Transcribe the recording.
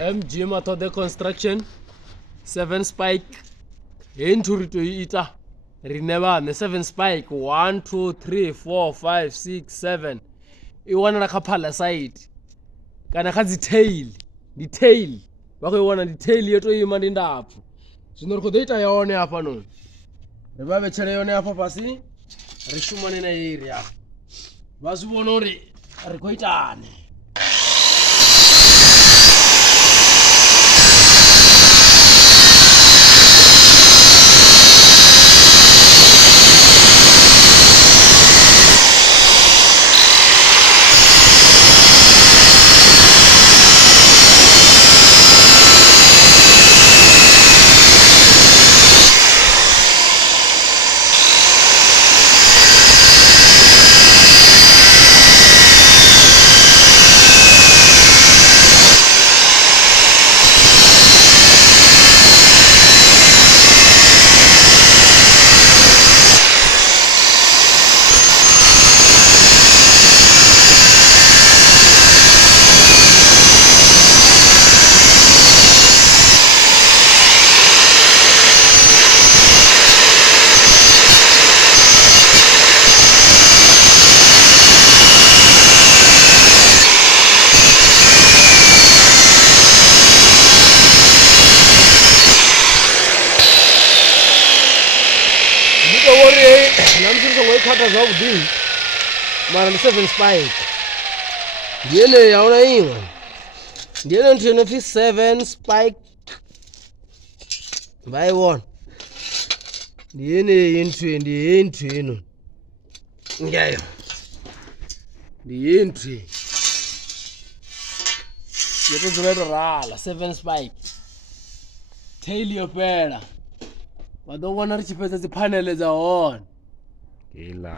MG method of construction 7 spike into it ita remember the 7 spike 1 2 3 4 5 6 7 iwana na kaphala side kana khazi tail the tail bako iwana the tail yeto ima ndi ndapfu zwino ri kho ḓo ita yone hafha noni ri vha vhetshele yone hafha fhasi ri shumane na iri hafha vha zwi vhona uri ri khou itani. Kata zwavhuḓi mara ndi 7 spike ndi yeneyo yaona iṅwe ndi yeneyo nthu yo no pfi 7 spike vha i vhona ndi yeneyi nthu ndi heyi nthu ino ngayo ndi heyi nthu yo to dzula ito rala 7 spike tail yo fhela vha ḓo vhona ri tshi fhedza dzi phanele dza hone. Gila.